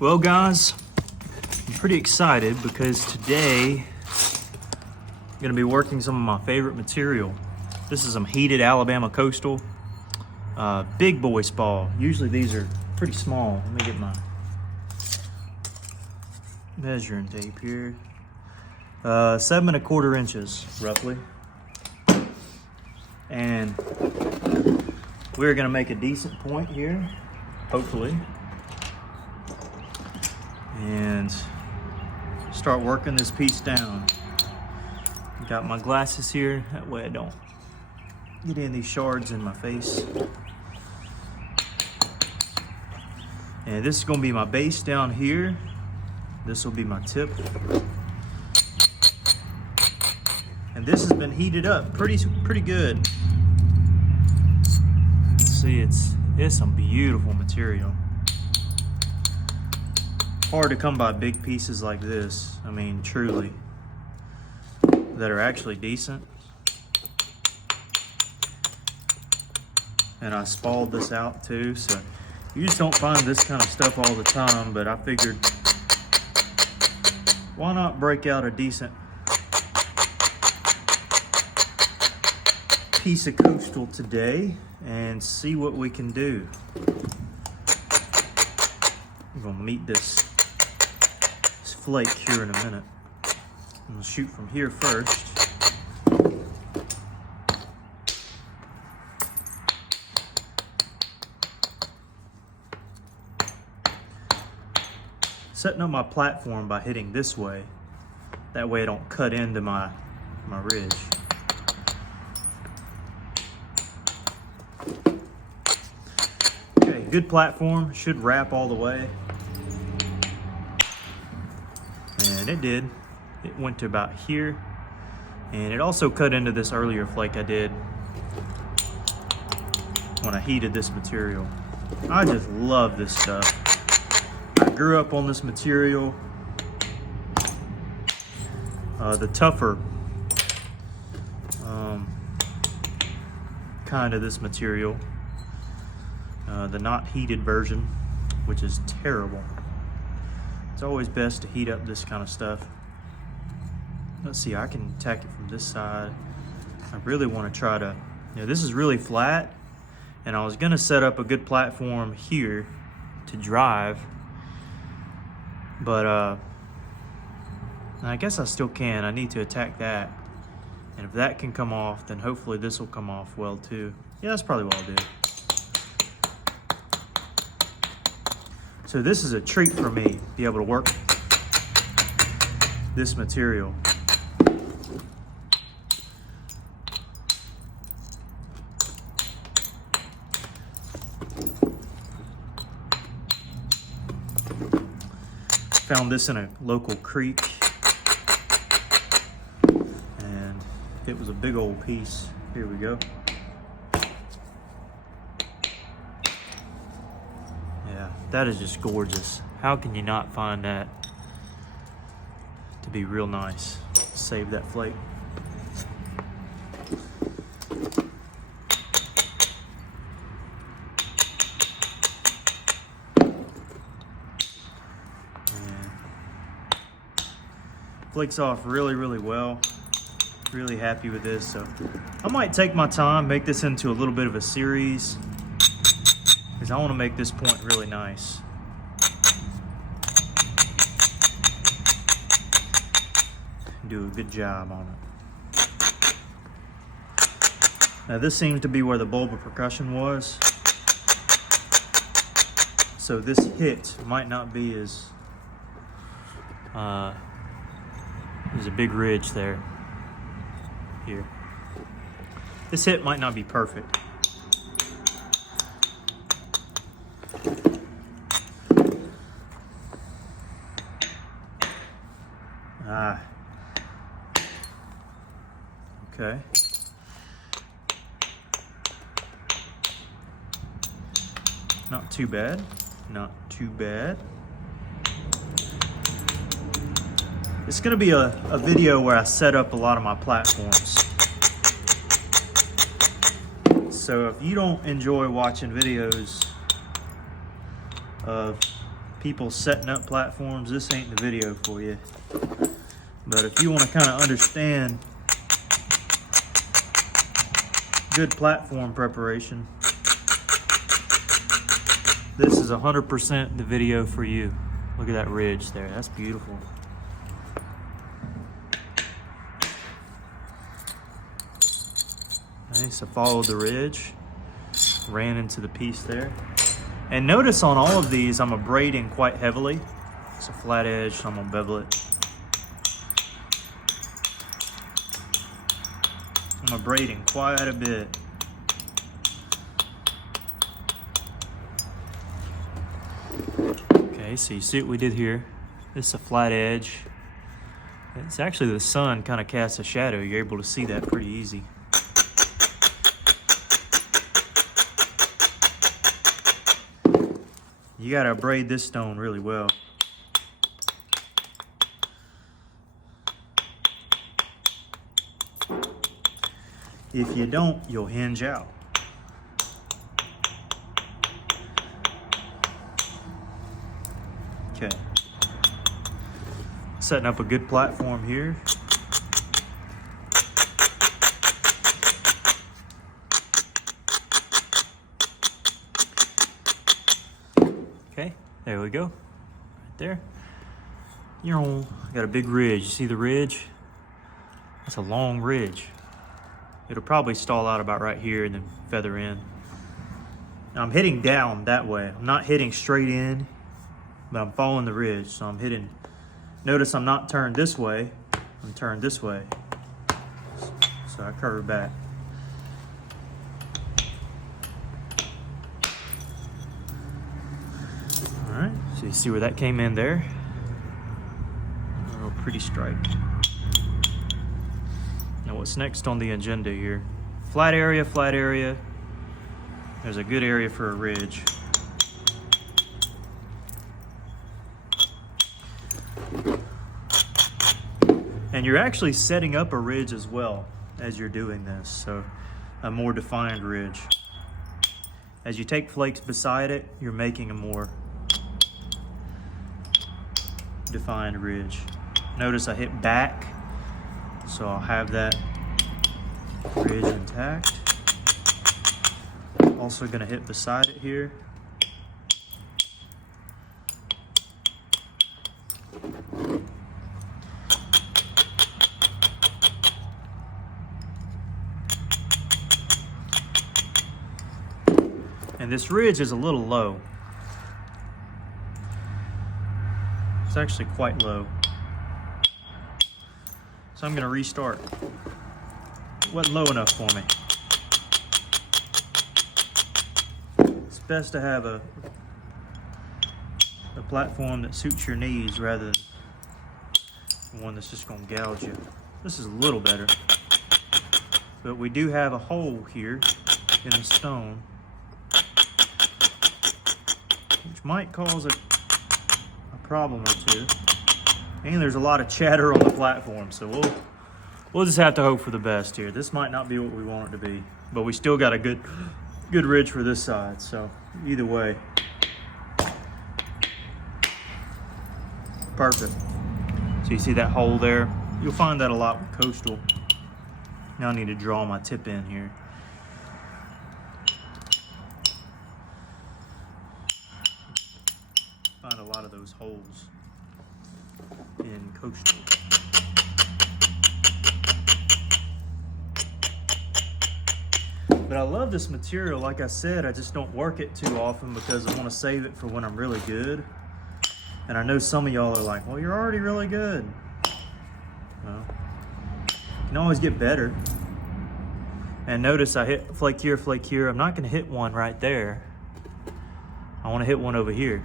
Well guys, I'm pretty excited because today I'm gonna be working some of my favorite material. This is some heated Alabama coastal, big boy spall. Usually these are pretty small. Let me get my measuring tape here. 7 1/4 inches roughly. And we're gonna make a decent point here, hopefully. And start working this piece down. Got my glasses here, that way I don't get any of these shards in my face. And this is gonna be my base down here. This will be my tip. And this has been heated up pretty good. You can see it's some beautiful material. Hard to come by big pieces like this. I mean, truly, that are actually decent. And I spalled this out too, so you just don't find this kind of stuff all the time, but I figured, why not break out a decent piece of coastal today and see what we can do. I'm gonna meet this flake here in a minute. I'm gonna shoot from here first. Setting up my platform by hitting this way. That way I don't cut into my ridge. Okay, good platform, should wrap all the way. And it did. It went to about here. And it also cut into this earlier flake I did when I heated this material. I just love this stuff. I grew up on this material. The tougher kind of this material. The not heated version, which is terrible. It's always best to heat up this kind of stuff. Let's see, I can attack it from this side. I really want to try to, this is really flat, and I was gonna set up a good platform here to drive, but I guess I still can. I need to attack that. And if that can come off, then hopefully this will come off well too. Yeah, that's probably what I'll do. So this is a treat for me, be able to work this material. Found this in a local creek, and it was a big old piece. Here we go. That is just gorgeous. How can you not find that to be real nice? Save that flake. And flakes off really well. Really happy with this. So I might take my time, make this into a little bit of a series, because I want to make this point really nice. Do a good job on it. Now this seems to be where the bulb of percussion was. So this hit might not be as, there's a big ridge there. Here. This hit might not be perfect. Okay. Not too bad. Not too bad. It's going to be a video where I set up a lot of my platforms. So if you don't enjoy watching videos of people setting up platforms, this ain't the video for you. But if you want to kind of understand good platform preparation, this is 100% the video for you. Look at that ridge there, that's beautiful. Okay, so followed the ridge, ran into the piece there. And notice on all of these, I'm abrading quite heavily. It's a flat edge, so I'm gonna bevel it. I'm abrading quite a bit. Okay, so you see what we did here. This is a flat edge. It's actually the sun kind of casts a shadow. You're able to see that pretty easy. You gotta abrade this stone really well. If you don't, you'll hinge out. Okay. Setting up a good platform here. Okay, there we go. Right there. Got a big ridge. You see the ridge? That's a long ridge. It'll probably stall out about right here and then feather in. Now I'm hitting down that way. I'm not hitting straight in, but I'm following the ridge. So I'm hitting, notice I'm not turned this way, I'm turned this way. So I curve back. All right, so you see where that came in there? A little pretty stripe. Now what's next on the agenda here? Flat area, flat area. There's a good area for a ridge. And you're actually setting up a ridge as well as you're doing this, so a more defined ridge. As you take flakes beside it, you're making a more defined ridge. Notice I hit back, so I'll have that ridge intact. Also gonna hit beside it here. And this ridge is a little low. It's actually quite low. So I'm gonna restart. It wasn't low enough for me. It's best to have a platform that suits your needs rather than one that's just gonna gouge you. This is a little better. But we do have a hole here in the stone, which might cause a problem or two. And there's a lot of chatter on the platform, so we'll just have to hope for the best here. This might not be what we want it to be, but we still got a good ridge for this side, so either way. Perfect. So you see that hole there? You'll find that a lot with coastal. Now I need to draw my tip in here. Find a lot of those holes in coastal. But I love this material. Like I said, I just don't work it too often because I want to save it for when I'm really good. And I know some of y'all are like, well, you're already really good. Well, you can always get better. And notice I hit flake here, flake here. I'm not going to hit one right there. I want to hit one over here.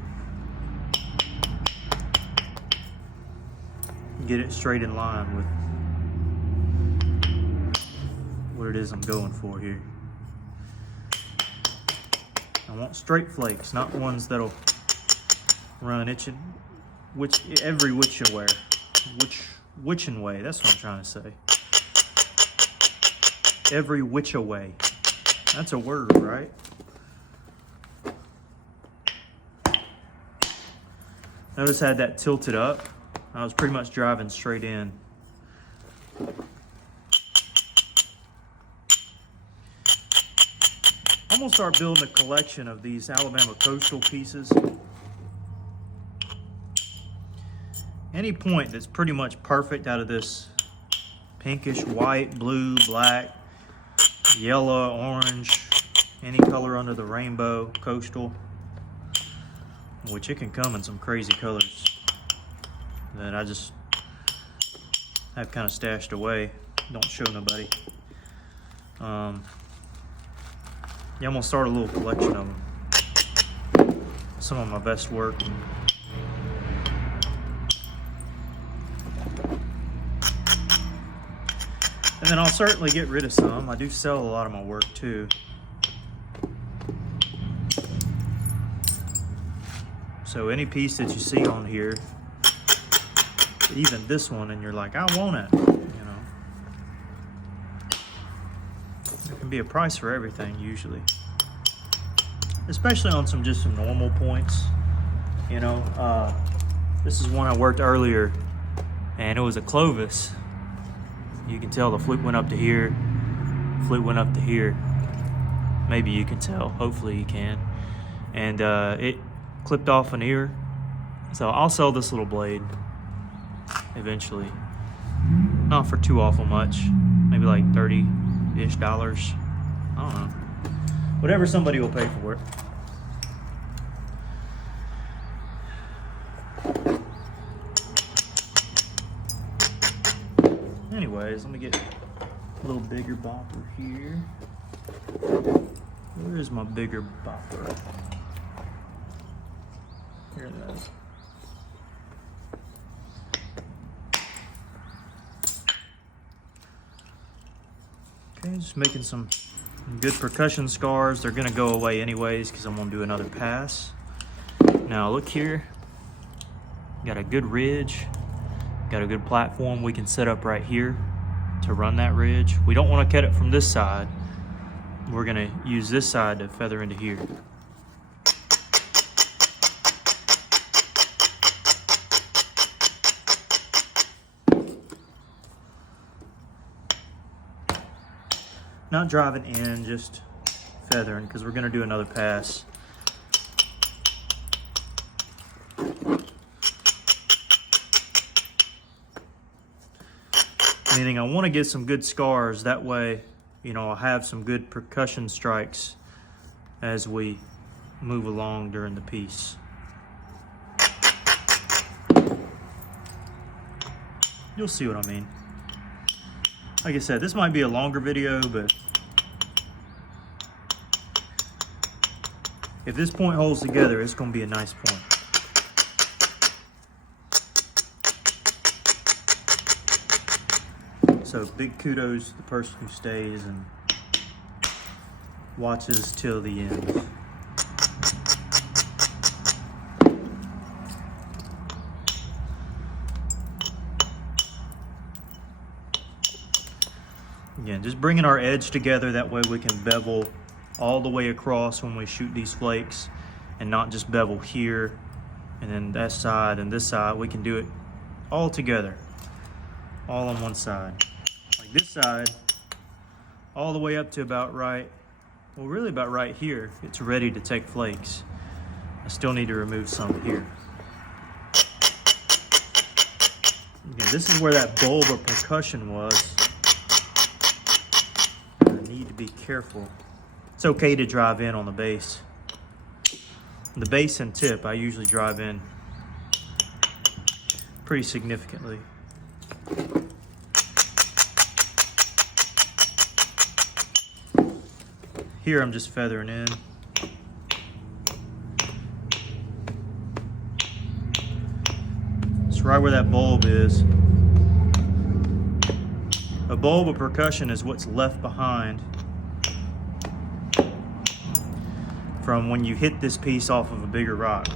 Get it straight in line with what it is I'm going for here. I want straight flakes, not ones that'll run itching, every which way. Witching way, that's what I'm trying to say. Every which way. That's a word, right? Notice I had that tilted up. I was pretty much driving straight in. I'm gonna start building a collection of these Alabama coastal pieces. Any point that's pretty much perfect out of this pinkish, white, blue, black, yellow, orange, any color under the rainbow, coastal, which it can come in some crazy colors that I just have kind of stashed away, don't show nobody. Yeah, I'm gonna start a little collection of them. Some of my best work. And then I'll certainly get rid of some. I do sell a lot of my work too. So any piece that you see on here, even this one, and you're like, I want it, you know. There can be a price for everything usually. Especially on just some normal points, you know. This is one I worked earlier, and it was a Clovis. You can tell the flute went up to here, flute went up to here. Maybe you can tell, hopefully you can. And it clipped off an ear. So I'll sell this little blade eventually. Not for too awful much, maybe like $30-ish. I don't know. Whatever somebody will pay for it. Anyways, let me get a little bigger bopper here. Where's my bigger bopper? Here it is. Okay, just making some good percussion scars. They're gonna go away anyways because I'm gonna do another pass. Now look here, got a good ridge, got a good platform we can set up right here to run that ridge. We don't want to cut it from this side. We're gonna use this side to feather into here. Not driving in, just feathering, because we're going to do another pass. Meaning I want to get some good scars, that way, you know, I'll have some good percussion strikes as we move along during the piece. You'll see what I mean. Like I said, this might be a longer video, but if this point holds together, it's going to be a nice point. So big kudos to the person who stays and watches till the end. Again, just bringing our edge together, that way we can bevel all the way across when we shoot these flakes and not just bevel here and then that side and this side. We can do it all together, all on one side. Like this side, all the way up to about right, well really about right here, it's ready to take flakes. I still need to remove some here. Again, this is where that bulb of percussion was. Be careful. It's okay to drive in on the base. The base and tip, I usually drive in pretty significantly. Here I'm just feathering in. It's right where that bulb is. A bulb of percussion is what's left behind from when you hit this piece off of a bigger rock.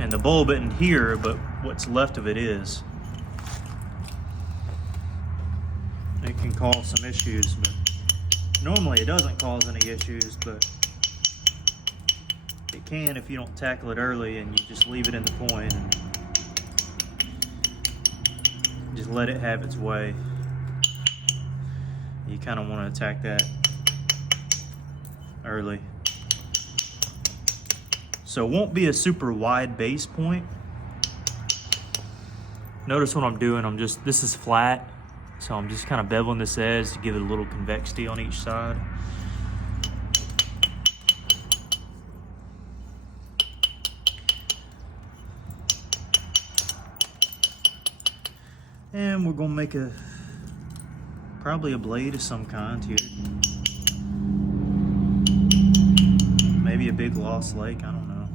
And the bulb isn't here, but what's left of it is. It can cause some issues, but normally it doesn't cause any issues, but It can if you don't tackle it early and you just leave it in the point and just let it have its way. You kind of want to attack that early. So it won't be a super wide base point. Notice what I'm doing, this is flat, so I'm just kind of beveling this edge to give it a little convexity on each side. And we're gonna make probably a blade of some kind here. Maybe a big lost lake, I don't know.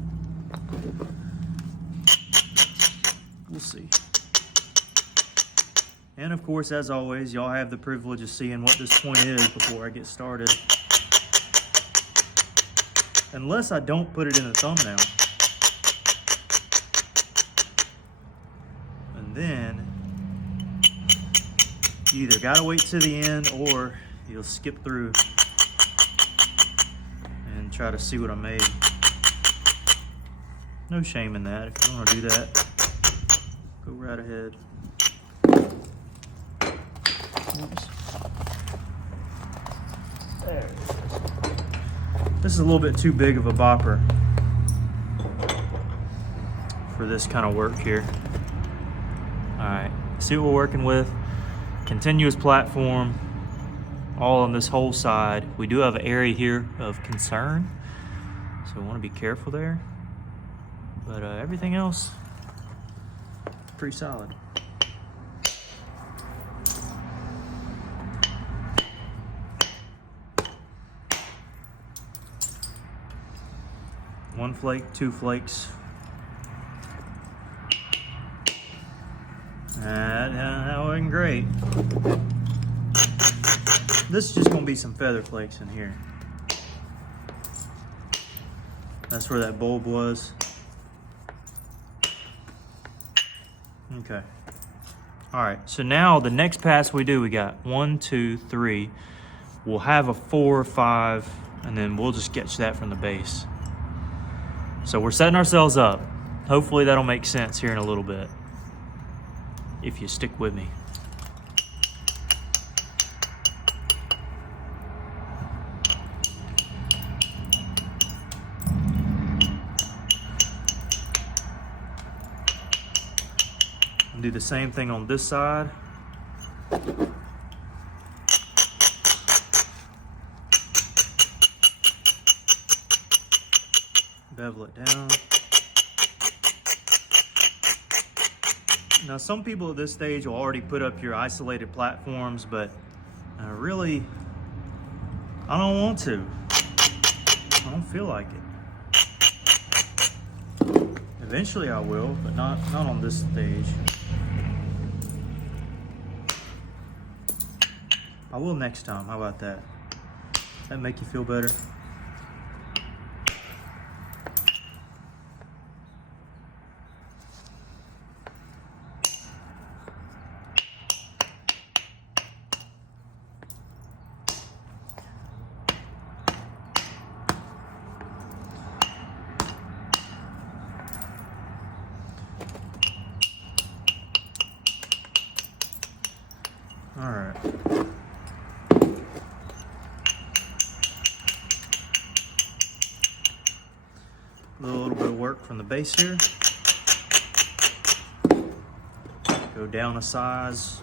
We'll see. And of course, as always, y'all have the privilege of seeing what this point is before I get started. Unless I don't put it in the thumbnail. And then you either gotta wait to the end or you'll skip through and try to see what I made. No shame in that. If you wanna do that, go right ahead. Oops. There it is. This is a little bit too big of a bopper for this kind of work here. All right, see what we're working with. Continuous platform, all on this whole side. We do have an area here of concern, so we want to be careful there. But everything else, pretty solid. One flake, two flakes. That wasn't great. This is just gonna be some feather flakes in here. That's where that bulb was. Okay. All right, so now the next pass we do, we got 1, 2, 3. We'll have a 4, 5, and then we'll just sketch that from the base. So we're setting ourselves up. Hopefully that'll make sense here in a little bit, if you stick with me. And do the same thing on this side. Bevel it down. Now, some people at this stage will already put up your isolated platforms, but really, I don't want to. I don't feel like it. Eventually I will, but not on this stage. I will next time. How about that? That make you feel better? All right. A little bit of work from the base here. Go down a size.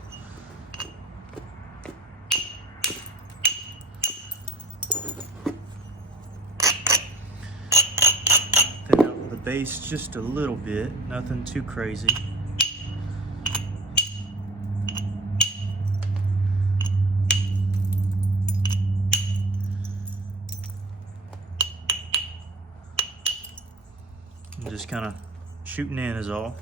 Thin out the base just a little bit, nothing too crazy. Just kind of shooting in is all.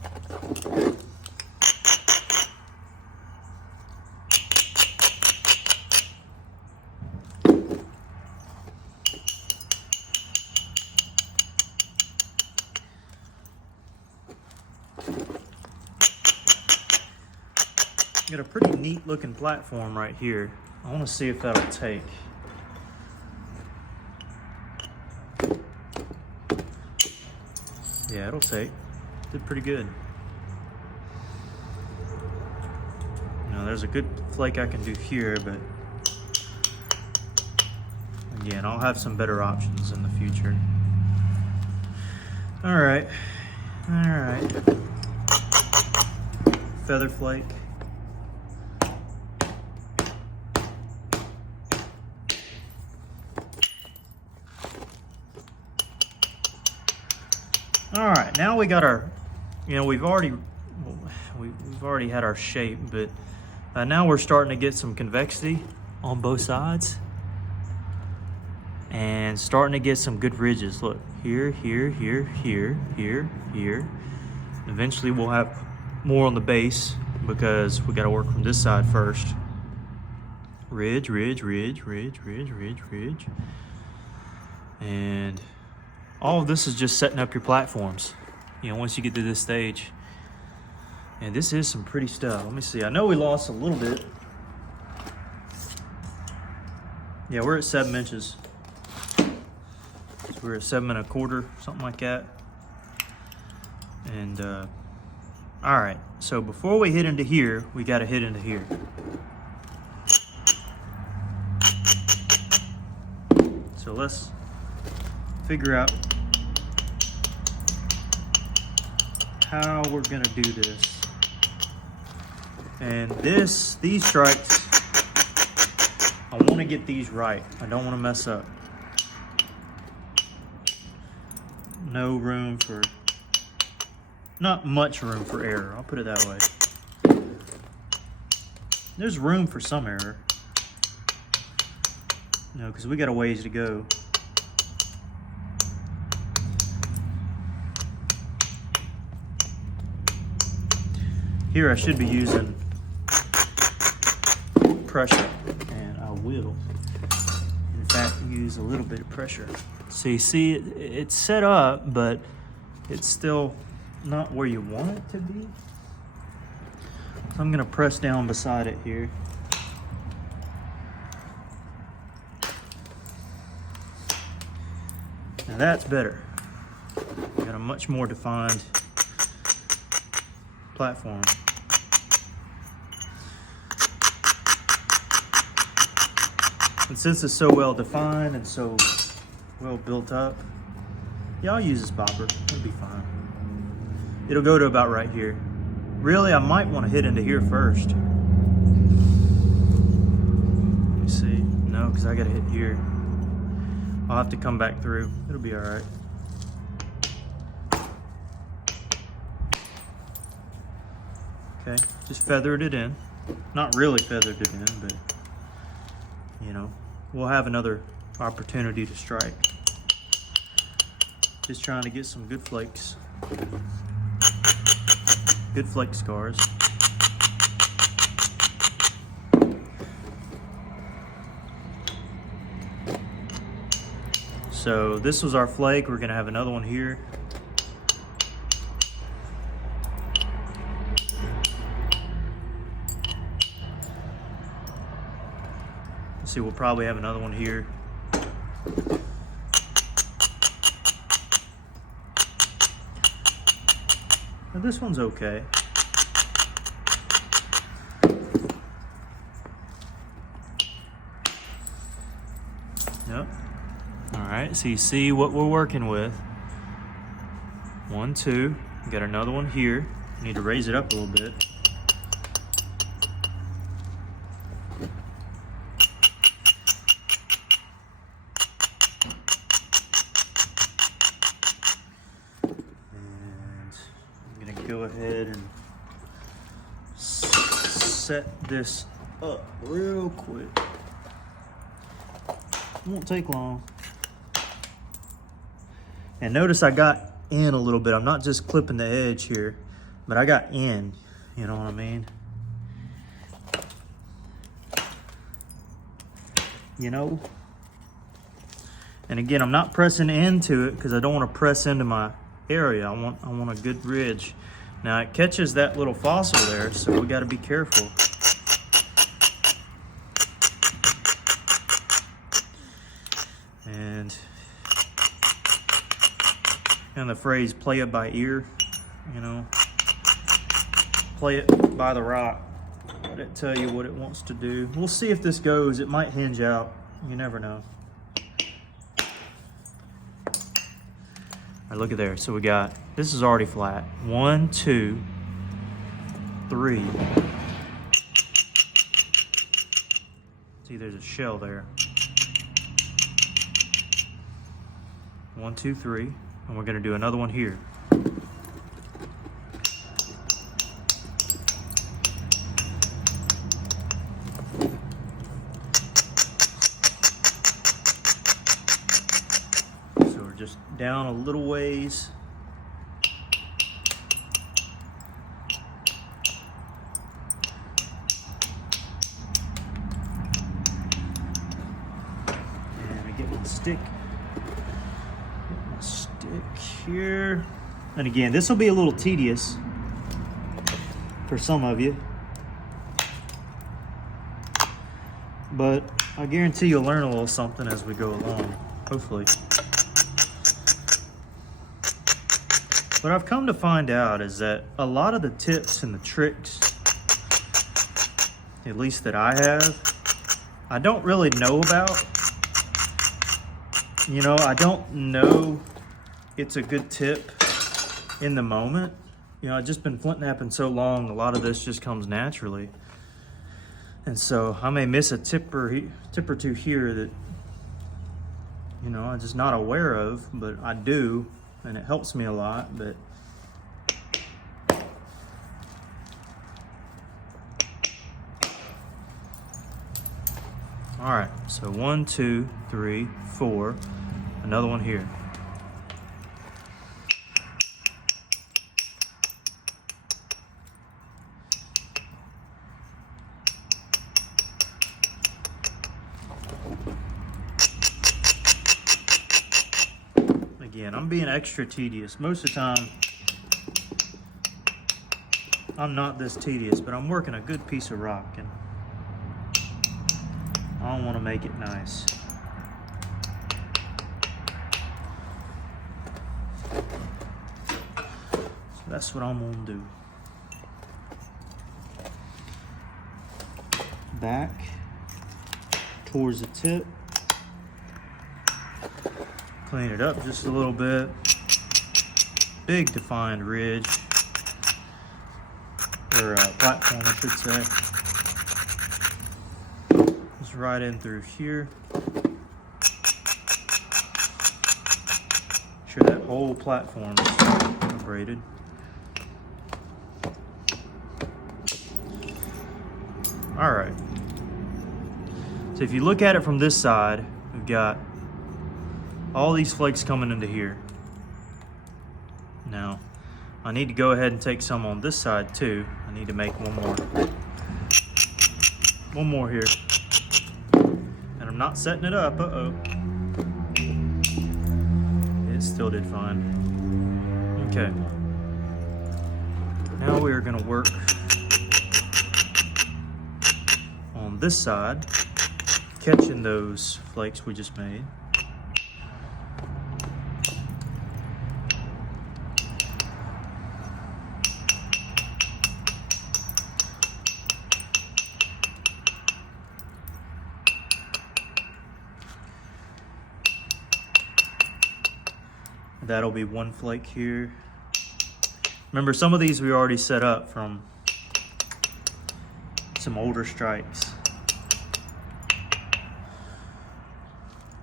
Got a pretty neat looking platform right here. I want to see if that'll take. Yeah, it'll take. Did pretty good. Now there's a good flake I can do here, but again, I'll have some better options in the future. All right. Feather flake. All right, now we got our, we've already had our shape, but now we're starting to get some convexity on both sides and starting to get some good ridges. Look, here. Eventually we'll have more on the base because we got to work from this side first. Ridge. And all of this is just setting up your platforms, once you get to this stage. And this is some pretty stuff. Let me see. I know we lost a little bit. Yeah, we're at 7 inches. So we're at 7 1/4, something like that. And all right, so before we hit into here, we got to hit into here. So let's figure out how we're gonna do this. And these stripes, I want to get these right. I don't want to mess up. No room for, not much room for error. I'll put it that way. There's room for some error, because we got a ways to go. Here I should be using pressure, and I will, in fact, use a little bit of pressure. So you see, it's set up, but it's still not where you want it to be. So I'm gonna press down beside it here. Now that's better. Got a much more defined platform. And since it's so well defined and so well built up, yeah, I'll use this bopper. It'll be fine. It'll go to about right here. Really, I might want to hit into here first. Let me see. No, because I got to hit here. I'll have to come back through. It'll be all right. Okay, just feathered it in. Not really feathered it in, but we'll have another opportunity to strike. Just trying to get some good flakes. Good flake scars. So this was our flake. We're gonna have another one here. See, we'll probably have another one here. Now this one's okay. Yep. All right, so you see what we're working with. 1, 2, got another one here. Need to raise it up a little bit. Go ahead and set this up real quick. Won't take long. And notice I got in a little bit. I'm not just clipping the edge here, but I got in, you know what I mean? And again, I'm not pressing into it because I don't want to press into my area. I want a good ridge. Now it catches that little fossil there, so we got to be careful. And the phrase, play it by ear, you know, play it by the rock. Let it tell you what it wants to do. We'll see if this goes. It might hinge out. You never know. All right, look at there. So we got, this is already flat. 1, 2, 3. See, there's a shell there. 1, 2, 3. And we're gonna do another one here. Just down a little ways. And we get my stick. Get my stick here. And again, this will be a little tedious for some of you, but I guarantee you'll learn a little something as we go along, hopefully. What I've come to find out is that a lot of the tips and the tricks, at least that I have, I don't really know about. You know, I don't know it's a good tip in the moment. You know, I've just been flint knapping so long, a lot of this just comes naturally. And so I may miss a tip or two here that, you know, I'm just not aware of, but I do. And it helps me a lot, but all right, so 1, 2, 3, 4, another one here. Again, I'm being extra tedious. Most of the time, I'm not this tedious, but I'm working a good piece of rock, and I want to make it nice. So that's what I'm going to do. Back towards the tip. Clean it up just a little bit. Big defined ridge, or platform, I should say. Just right in through here. Sure that whole platform is braided. All right. So if you look at it from this side, we've got all these flakes coming into here. Now, I need to go ahead and take some on this side too. I need to make one more here. And I'm not setting it up, uh-oh. It still did fine. Okay. Now we are gonna work on this side, catching those flakes we just made. That'll be one flake here. Remember, some of these we already set up from some older strikes.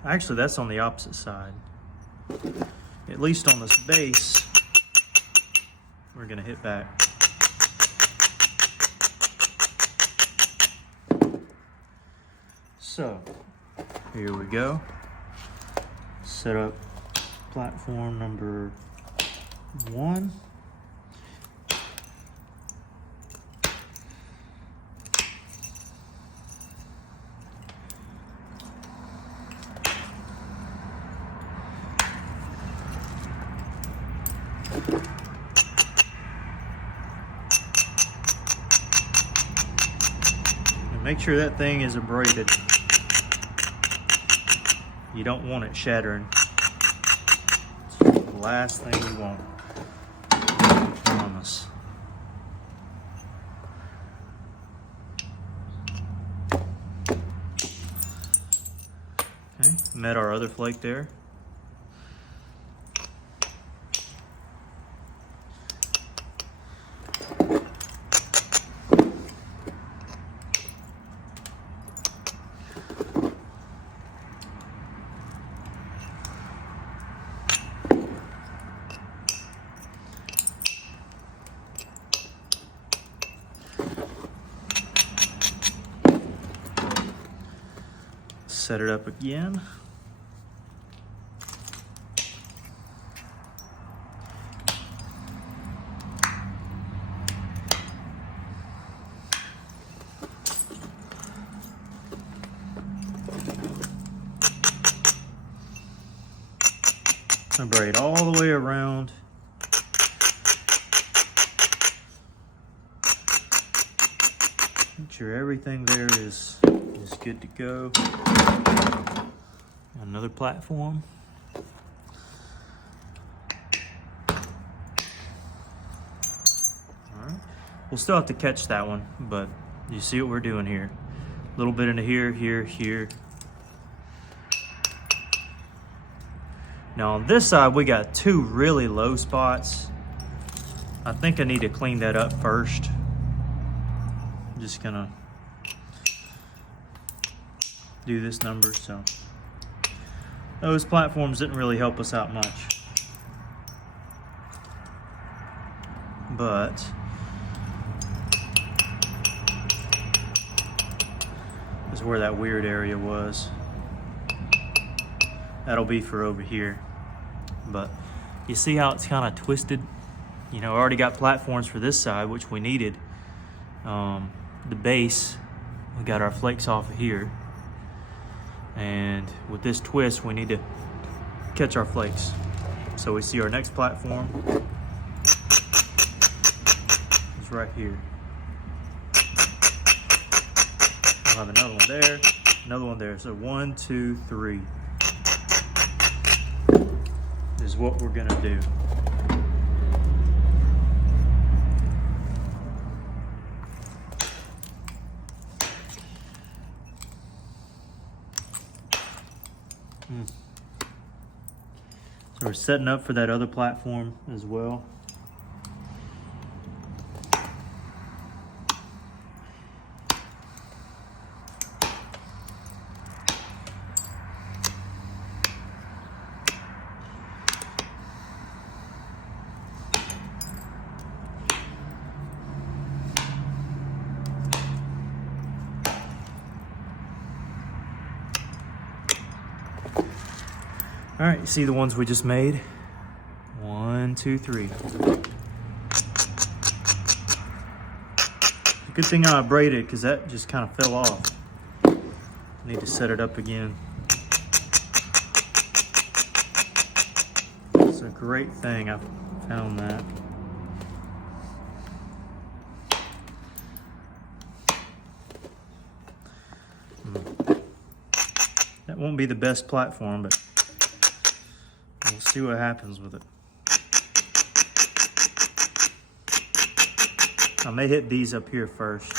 Actually, that's on the opposite side. At least on this base, we're gonna hit back. So, here we go. Set up platform number 1. And make sure that thing is abraded. You don't want it shattering. last thing we want. I promise. Okay, met our other flake there. Set it up again. I braid all the way around. Make sure everything there is good to go. Another platform. All right. We'll still have to catch that one, but you see what we're doing here. A little bit into here, here, here. Now on this side, we got two really low spots. I think I need to clean that up first. I'm just gonna do this number, so. Those platforms didn't really help us out much. But this is where that weird area was. That'll be for over here. But you see how it's kind of twisted? You know, I already got platforms for this side, which we needed. The base, we got our flakes off of here. And with this twist, we need to catch our flakes. So we see our next platform is right here. We'll have another one there, another one there. So 1, 2, 3 is what we're gonna do. So we're setting up for that other platform as well. All right, you see the ones we just made? 1, 2, 3. Good thing I braided, because that just kind of fell off. Need to set it up again. It's a great thing I found that. That won't be the best platform, but we'll see what happens with it. I may hit these up here first,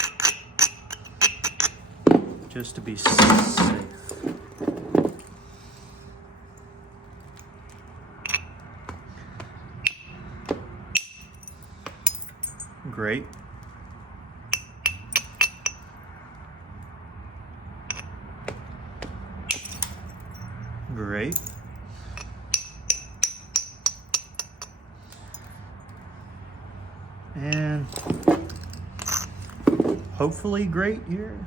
just to be safe. Great. Great. And hopefully great here.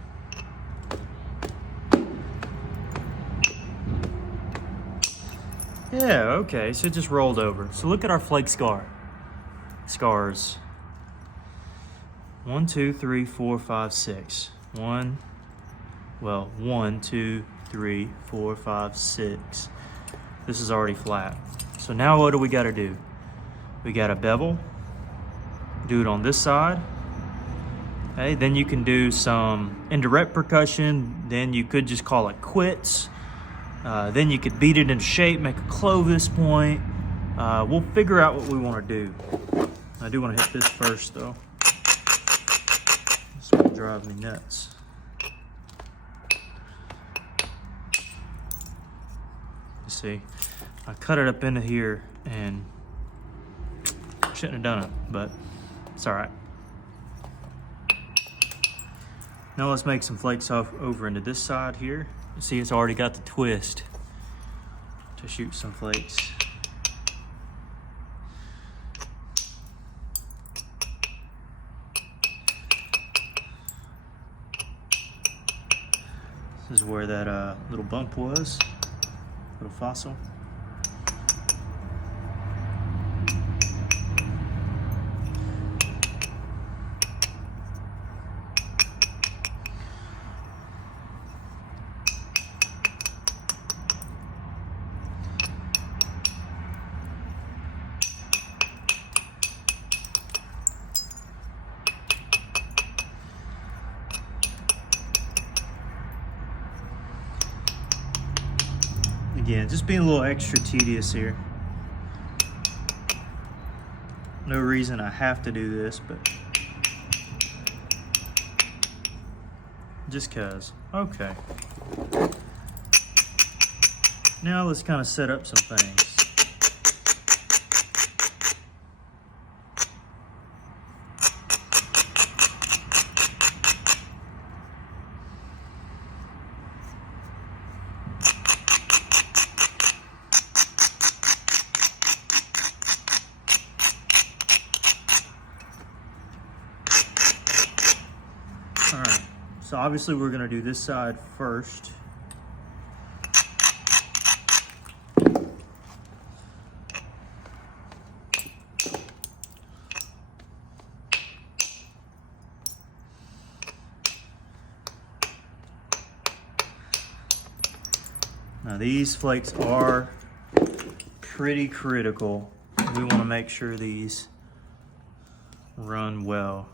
Yeah, okay, so it just rolled over. So look at our flake scars. 1, 2, 3, 4, 5, 6. 1, 2, 3, 4, 5, 6. This is already flat. So now what do we gotta do? We gotta bevel. Do it on this side. Okay, then you can do some indirect percussion. Then you could just call it quits. Then you could beat it into shape, make a Clovis point. We'll figure out what we want to do. I do want to hit this first though. This will drive me nuts. You see, I cut it up into here and shouldn't have done it, but it's all right. Now let's make some flakes off over into this side here. You see, it's already got the twist to shoot some flakes. This is where that little bump was, little fossil. Again, just being a little extra tedious here. No reason I have to do this, but just cause. Okay. Now let's kind of set up some things. All right, so obviously we're gonna do this side first. Now these flakes are pretty critical. We wanna make sure these run well.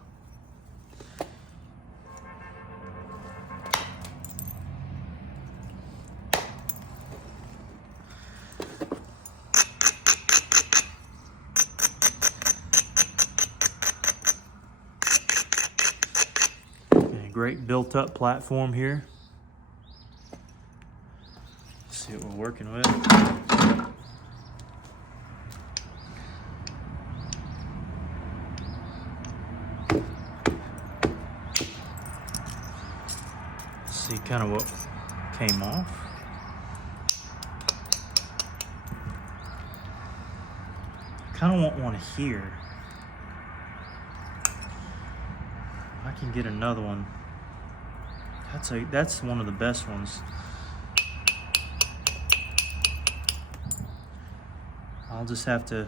Great built-up platform here. Let's see what we're working with. See kind of what came off. Kind of want one here. I can get another one. That's one of the best ones. I'm gonna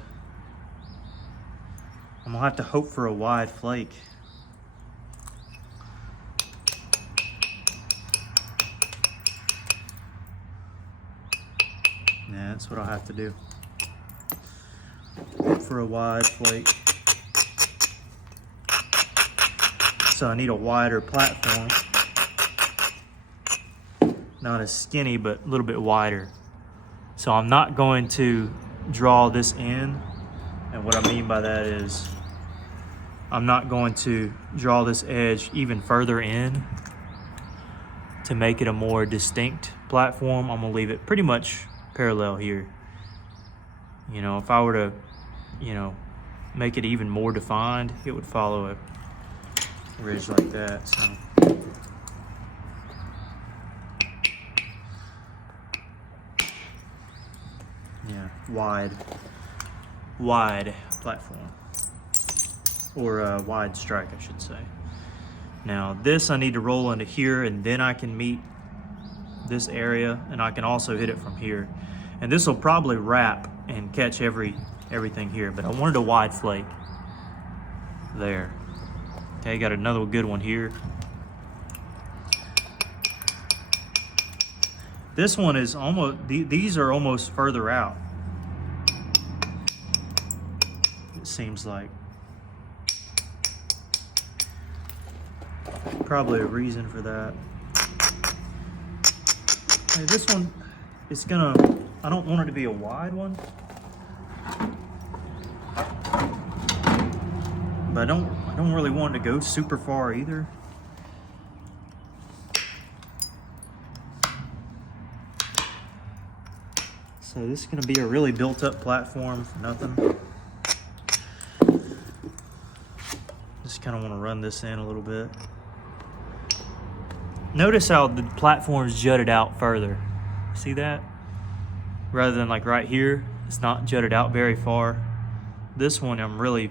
have to hope for a wide flake. Yeah, that's what I'll have to do. Hope for a wide flake. So I need a wider platform. Not as skinny, but a little bit wider. So I'm not going to draw this in. And what I mean by that is I'm not going to draw this edge even further in to make it a more distinct platform. I'm gonna leave it pretty much parallel here. You know, if I were to, you know, make it even more defined, it would follow a ridge like that. So yeah, wide platform, or a wide strike, I should say. Now this I need to roll into here, and then I can meet this area, and I can also hit it from here. And this will probably wrap and catch everything here, but I wanted a wide flake there. Okay, got another good one here. This one is almost, these are almost further out, it seems like. Probably a reason for that. Hey, this one, it's gonna, I don't want it to be a wide one. but I don't really want it to go super far either. So this is going to be a really built up platform for nothing. Just kind of want to run this in a little bit. Notice how the platform's jutted out further. See that? Rather than like right here, it's not jutted out very far. This one, I'm really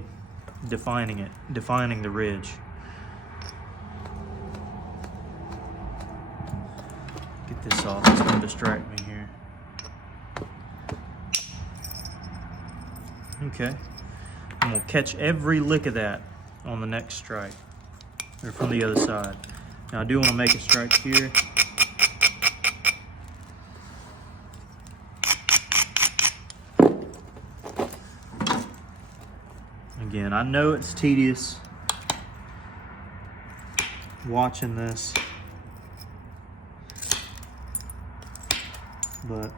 defining it, defining the ridge. Get this off, it's gonna distract me here. Okay, and we'll catch every lick of that on the next strike, or from the other side. Now I do want to make a strike here. Again, I know it's tedious watching this, but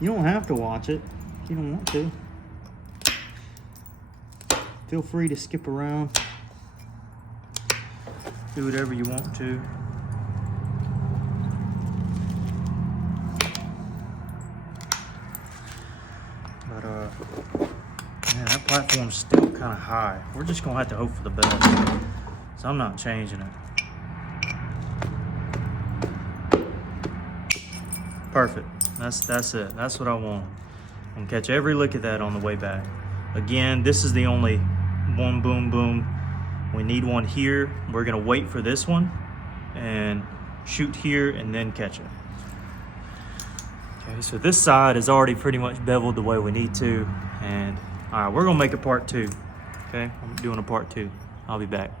you don't have to watch it if you don't want to. Feel free to skip around, do whatever you want to. But man, that platform's still kind of high. We're just gonna have to hope for the best. So I'm not changing it. Perfect. That's it. That's what I want. I'm gonna catch every lick of that on the way back. Again, this is the only one boom boom. We need one here. We're gonna wait for this one and shoot here and then catch it. Okay, so this side is already pretty much beveled the way we need to. And all right, we're gonna make a part 2. Okay, I'm doing a part 2. I'll be back.